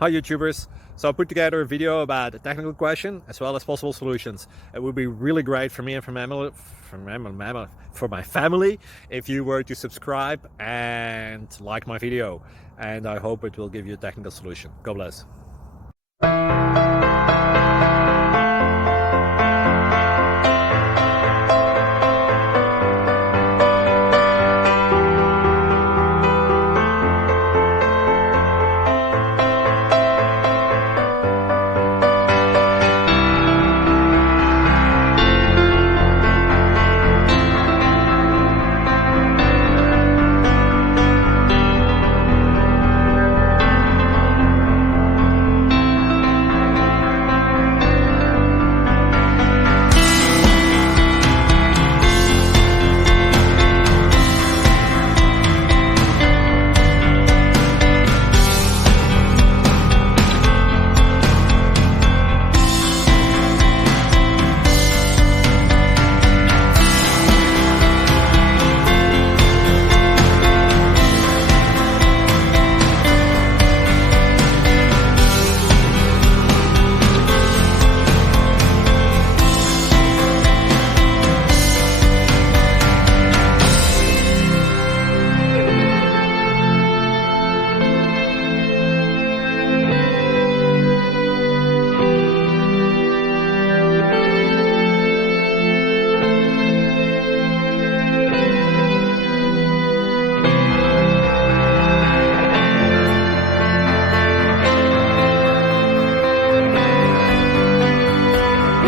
Hi YouTubers! So I put together a video about a technical question as well as possible solutions. It would be really great for me and for my family if you were to subscribe and like my video, and I hope it will give you a technical solution. God bless.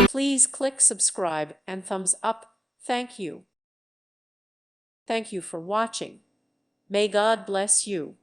Please click subscribe and thumbs up. Thank you. Thank you for watching. May God bless you.